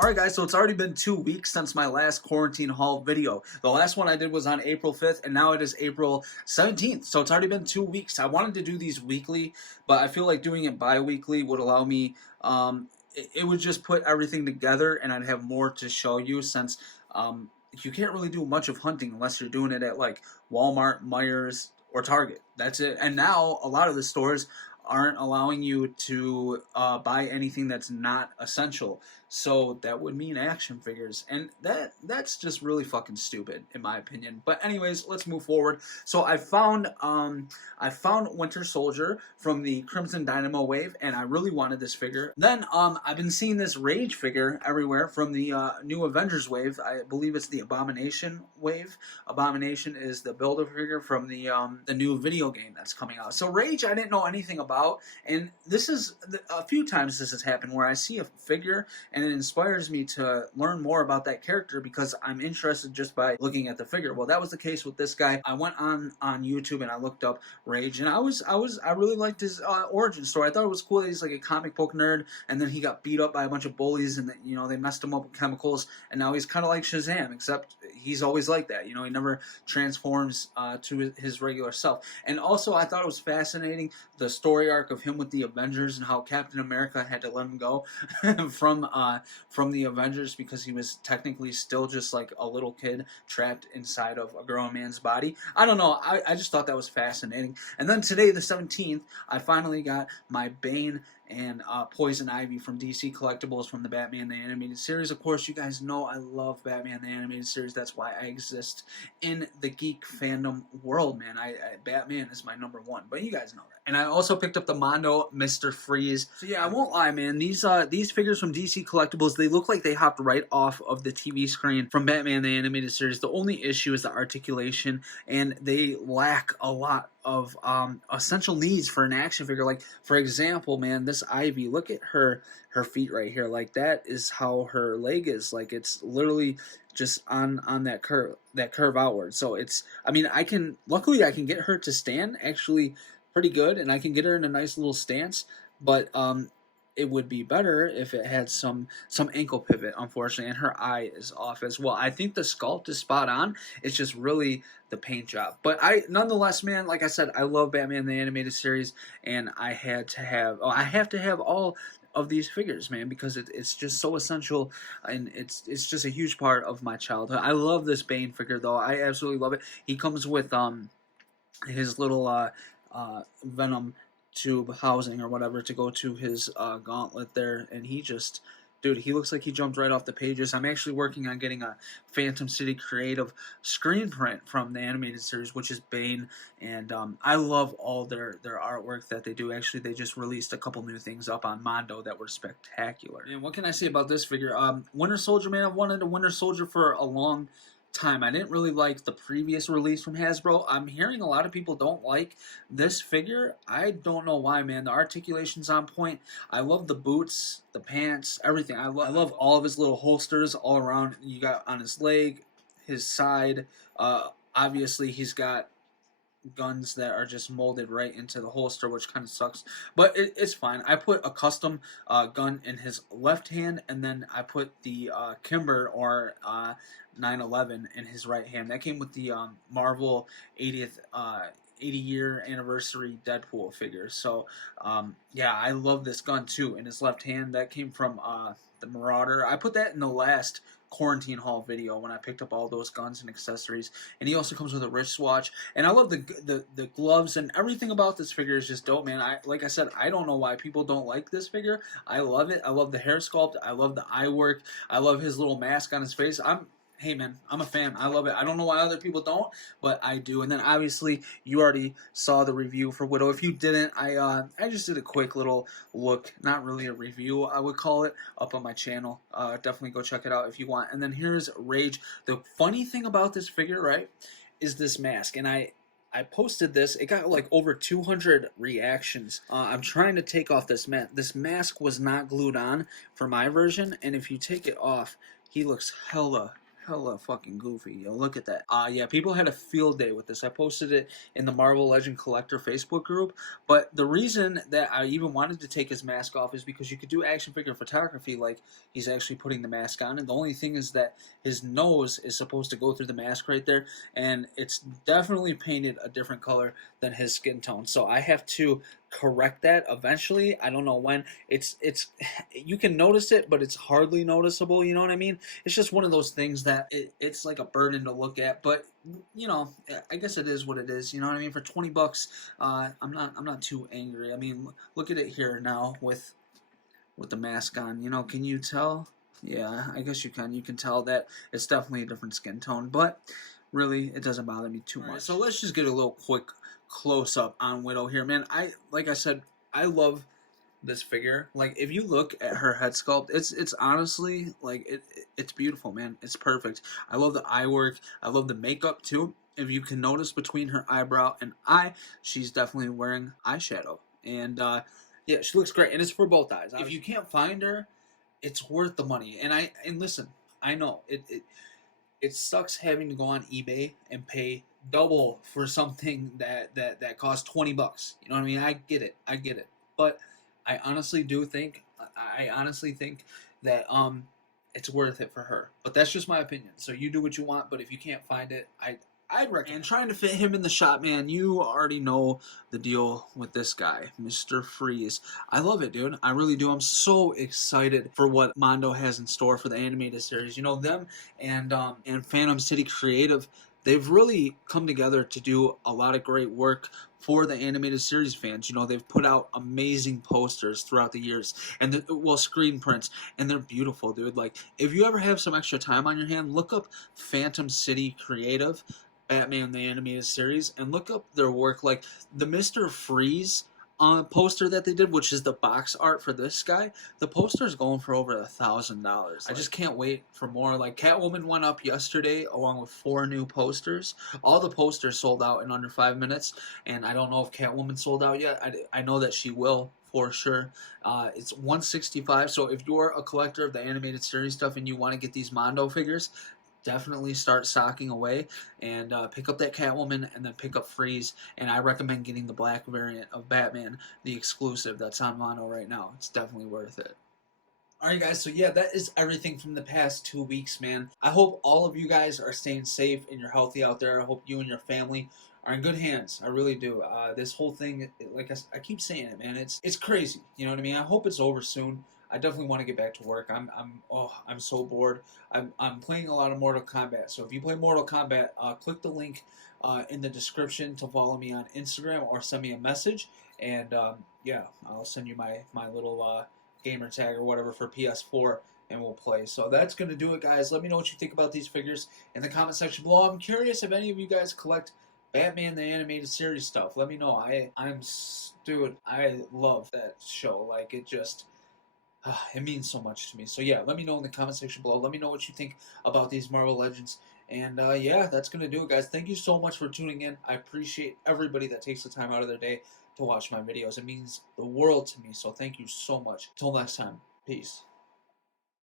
Alright guys, so it's already been 2 weeks since my last quarantine haul video. The last one I did was on April 5th and now it is April 17th. So it's already been 2 weeks. I wanted to do these weekly, but I feel like doing it bi-weekly would allow me, it would just put everything together and I'd have more to show you since you can't really do much of hunting unless you're doing it at like Walmart, Myers, or Target. That's it. And now a lot of the stores aren't allowing you to buy anything that's not essential. So that would mean action figures, and that's just really fucking stupid in my opinion. But anyways, let's move forward. So I found Winter Soldier from the Crimson Dynamo wave, and I really wanted this figure. Then I've been seeing this Rage figure everywhere from the new Avengers wave. I believe it's the Abomination wave. Abomination is the builder figure from the new video game that's coming out. So Rage I didn't know anything about, and this is a few times this has happened where I see a figure and it inspires me to learn more about that character because I'm interested just by looking at the figure. Well, that was the case with this guy. I went on YouTube and I looked up Rage, and I really liked his origin story. I thought it was cool that he's like a comic book nerd, and then he got beat up by a bunch of bullies, and they messed him up with chemicals, and now he's kind of like Shazam, except he's always like that. He never transforms to his regular self. And also, I thought it was fascinating the story arc of him with the Avengers and how Captain America had to let him go from the Avengers because he was technically still just like a little kid trapped inside of a grown man's body. I don't know. I just thought that was fascinating. And then today, the 17th, I finally got my Bane and Poison Ivy from DC Collectibles from the Batman the Animated Series. Of course, you guys know I love Batman the Animated Series. That's why I exist in the geek fandom world, man. Batman is my #1, but you guys know that. And I also picked up the Mondo Mr. Freeze. So yeah, I won't lie, man. These figures from DC Collectibles, they look like they hopped right off of the TV screen from Batman the Animated Series. The only issue is the articulation, and they lack a lot of essential needs for an action figure. Like, for example, man, this Ivy, look at her feet right here. Like, that is how her leg is. Like, it's literally just on that curve outward. So it's, I mean, luckily I can get her to stand actually pretty good, and I can get her in a nice little stance, but it would be better if it had some ankle pivot, unfortunately, and her eye is off as well. I think the sculpt is spot on. It's just really the paint job. But nonetheless, man, like I said, I love Batman the Animated Series, and I have to have all of these figures, man, because it's just so essential, and it's just a huge part of my childhood. I love this Bane figure, though. I absolutely love it. He comes with his little Venom tube housing or whatever to go to his gauntlet there, and he just, dude, he looks like he jumped right off the pages. I'm actually working on getting a Phantom City Creative screen print from the animated series, which is Bane, and I love all their artwork that they do. Actually, they just released a couple new things up on Mondo that were spectacular. And what can I say about this figure? Winter Soldier, man, I've wanted a Winter Soldier for a long time. I didn't really like the previous release from Hasbro. I'm hearing a lot of people don't like this figure. I don't know why, man. The articulation's on point. I love the boots, the pants, everything. I love all of his little holsters all around. You got on his leg, his side. Obviously, he's got guns that are just molded right into the holster, which kind of sucks, but it's fine. I put a custom gun in his left hand, and then I put the Kimber or 911 in his right hand. That came with the Marvel 80-year anniversary Deadpool figure. So yeah, I love this gun too in his left hand. That came from the Marauder. I put that in the last quarantine haul video when I picked up all those guns and accessories. And he also comes with a wristwatch, and I love the gloves, and everything about this figure is just dope, man. Like I said, I don't know why people don't like this figure. I love it. I love the hair sculpt. I love the eye work. I love his little mask on his face. Hey man, I'm a fan. I love it. I don't know why other people don't, but I do. And then obviously you already saw the review for Widow. If you didn't, I just did a quick little look, not really a review, I would call it, up on my channel. Definitely go check it out if you want. And then here's Rage. The funny thing about this figure, right, is this mask. And I posted this. It got like over 200 reactions. I'm trying to take off this mask. This mask was not glued on for my version, and if you take it off, he looks hella hella fucking goofy. Yo, look at that. Yeah, people had a field day with this. I posted it in the Marvel Legend Collector Facebook group. But the reason that I even wanted to take his mask off is because you could do action figure photography like he's actually putting the mask on. And the only thing is that his nose is supposed to go through the mask right there. And it's definitely painted a different color than his skin tone. So I have to correct that eventually. I don't know when. It's you can notice it, but it's hardly noticeable. You know what I mean? It's just one of those things that it's like a burden to look at. But you know, I guess it is what it is. You know what I mean? For $20, I'm not too angry. I mean, look at it here now with the mask on. You know, can you tell? Yeah, I guess you can. You can tell that it's definitely a different skin tone, but really, it doesn't bother me too much. Right, so let's just get a little quick close up on Widow here, man. Like I said, I love this figure. Like, if you look at her head sculpt, it's honestly like it's beautiful, man. It's perfect. I love the eye work. I love the makeup too. If you can notice between her eyebrow and eye, she's definitely wearing eyeshadow, and yeah, she looks great, and it's for both eyes. If you can't find her, it's worth the money. And listen, I know it sucks having to go on eBay and pay double for something that costs $20. You know what I mean? I get it. But I honestly think that it's worth it for her. But that's just my opinion. So you do what you want. But if you can't find it, I'd recommend. And trying to fit him in the shot, man, you already know the deal with this guy, Mr. Freeze. I love it, dude. I really do. I'm so excited for what Mondo has in store for the animated series. You know, them and Phantom City Creative, they've really come together to do a lot of great work for the animated series fans. You know, they've put out amazing posters throughout the years, and screen prints, and they're beautiful, dude. Like, if you ever have some extra time on your hand, look up Phantom City Creative, Batman the Animated Series, and look up their work. Like the Mr. Freeze poster that they did, which is the box art for this guy, the poster is going for over $1,000. I just can't wait for more. Like, Catwoman went up yesterday along with 4 new posters. All the posters sold out in under 5 minutes, and I don't know if Catwoman sold out yet. I know that she will for sure. It's $165. So if you're a collector of the animated series stuff and you want to get these Mondo figures, definitely start stocking away and pick up that Catwoman and then pick up Freeze. And I recommend getting the black variant of Batman, the exclusive that's on Mono right now. It's definitely worth it. Alright guys, so yeah, that is everything from the past 2 weeks, man. I hope all of you guys are staying safe and you're healthy out there. I hope you and your family are in good hands. I really do. This whole thing, like I keep saying it, man, it's crazy. You know what I mean? I hope it's over soon. I definitely want to get back to work. I'm so bored. I'm playing a lot of Mortal Kombat. So if you play Mortal Kombat, click the link in the description to follow me on Instagram or send me a message. And yeah, I'll send you my little gamer tag or whatever for PS4, and we'll play. So that's gonna do it, guys. Let me know what you think about these figures in the comment section below. I'm curious if any of you guys collect Batman the Animated Series stuff. Let me know. Dude, I love that show. Like, it means so much to me. So yeah, let me know in the comment section below. Let me know what you think about these Marvel Legends. And yeah, that's going to do it, guys. Thank you so much for tuning in. I appreciate everybody that takes the time out of their day to watch my videos. It means the world to me. So thank you so much. Till next time. Peace.